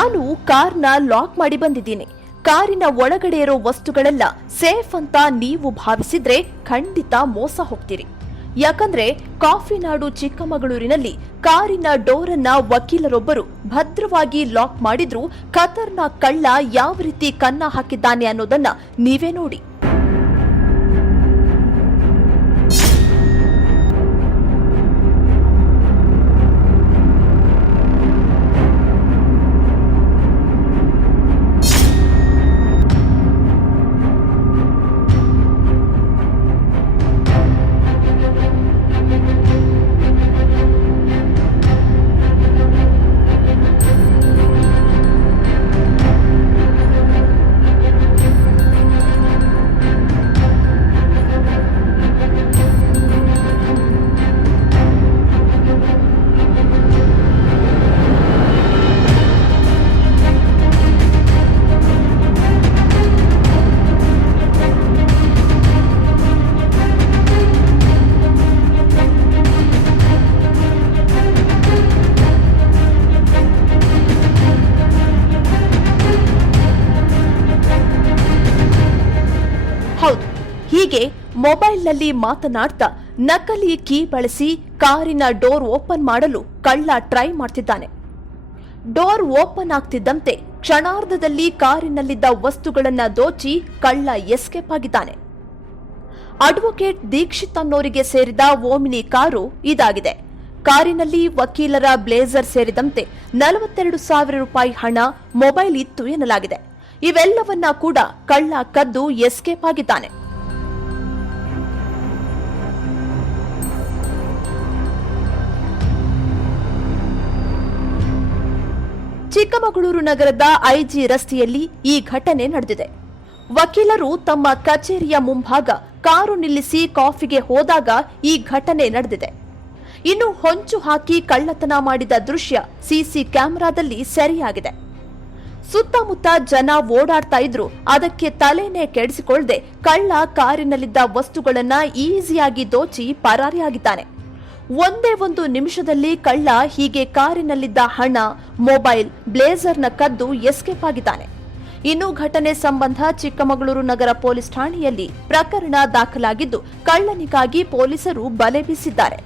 ನಾನು ಕಾರ್ನ ಲಾಕ್ ಮಾಡಿ ಬಂದಿದ್ದೀನಿ. ಕಾರಿನ ಒಳಗಡೆ ಇರೋ ವಸ್ತುಗಳೆಲ್ಲ ಸೇಫ್ ಅಂತ ನೀವು ಭಾವಿಸಿದ್ರೆ ಖಂಡಿತ ಮೋಸ ಹೋಗ್ತೀರಿ. ಯಾಕಂದ್ರೆ ಕಾಫಿನಾಡು ಚಿಕ್ಕಮಗಳೂರಿನಲ್ಲಿ ಕಾರಿನ ಡೋರನ್ನ ವಕೀಲರೊಬ್ಬರು ಭದ್ರವಾಗಿ ಲಾಕ್ ಮಾಡಿದ್ರು ಖತರ್ನಾಕ್ ಕಳ್ಳ ಯಾವ ರೀತಿ ಕನ್ನ ಹಾಕಿದ್ದಾನೆ ಅನ್ನೋದನ್ನ ನೀವೇ ನೋಡಿ. ಹೌದು, ಹೀಗೆ ಮೊಬೈಲ್ನಲ್ಲಿ ಮಾತನಾಡ್ತಾ ನಕಲಿ ಕೀ ಬಳಸಿ ಕಾರಿನ ಡೋರ್ ಓಪನ್ ಮಾಡಲು ಕಳ್ಳ ಟ್ರೈ ಮಾಡ್ತಿದ್ದಾನೆ. ಡೋರ್ ಓಪನ್ ಆಗ್ತಿದ್ದಂತೆ ಕ್ಷಣಾರ್ಧದಲ್ಲಿ ಕಾರಿನಲ್ಲಿದ್ದ ವಸ್ತುಗಳನ್ನ ದೋಚಿ ಕಳ್ಳ ಎಸ್ಕೇಪ್ ಆಗಿದ್ದಾನೆ. ಅಡ್ವೊಕೇಟ್ ದೀಕ್ಷಿತ್ ಅನ್ನೋರಿಗೆ ಸೇರಿದ ಓಮಿನಿ ಕಾರು ಇದಾಗಿದೆ. ಕಾರಿನಲ್ಲಿ ವಕೀಲರ ಬ್ಲೇಸರ್ ಸೇರಿದಂತೆ 42,000 ರೂಪಾಯಿ ಹಣ, ಮೊಬೈಲ್ ಇತ್ತು ಎನ್ನಲಾಗಿದೆ. ಇವೆಲ್ಲವನ್ನ ಕೂಡ ಕಳ್ಳ ಕದ್ದು ಎಸ್ಕೇಪ್ ಆಗಿದ್ದಾನೆ. ಚಿಕ್ಕಮಗಳೂರು ನಗರದ ಐಜಿ ರಸ್ತೆಯಲ್ಲಿ ಈ ಘಟನೆ ನಡೆದಿದೆ. ವಕೀಲರು ತಮ್ಮ ಕಚೇರಿಯ ಮುಂಭಾಗ ಕಾರು ನಿಲ್ಲಿಸಿ ಕಾಫಿಗೆ ಹೋದಾಗ ಈ ಘಟನೆ ನಡೆದಿದೆ. ಇನ್ನು ಹೊಂಚು ಹಾಕಿ ಕಳ್ಳತನ ಮಾಡಿದ ದೃಶ್ಯ ಸಿಸಿ ಕ್ಯಾಮೆರಾದಲ್ಲಿ ಸೆರೆಯಾಗಿದೆ. ಸುತ್ತಮುತ್ತ ಜನ ಓಡಾಡ್ತಾ ಇದ್ರು. ಅದಕ್ಕೆ ತಲೆನೇ ಕೆಡಿಸಿಕೊಳ್ಳದೆ ಕಳ್ಳ ಕಾರಿನಲ್ಲಿದ್ದ ವಸ್ತುಗಳನ್ನ ಈಸಿಯಾಗಿ ದೋಚಿ ಪರಾರಿಯಾಗಿದ್ದಾನೆ. ಒಂದೇ ಒಂದು ನಿಮಿಷದಲ್ಲಿ ಕಳ್ಳ ಹೀಗೆ ಕಾರಿನಲ್ಲಿದ್ದ ಹಣ, ಮೊಬೈಲ್, ಬ್ಲೇಸರ್ನ ಕದ್ದು ಎಸ್ಕೇಪ್ ಆಗಿದ್ದಾನೆ. ಇನ್ನು ಘಟನೆ ಸಂಬಂಧ ಚಿಕ್ಕಮಗಳೂರು ನಗರ ಪೊಲೀಸ್ ಠಾಣೆಯಲ್ಲಿ ಪ್ರಕರಣ ದಾಖಲಾಗಿದ್ದು ಕಳ್ಳನಿಗಾಗಿ ಪೊಲೀಸರು ಬಲೆ ಬೀಸಿದ್ದಾರೆ.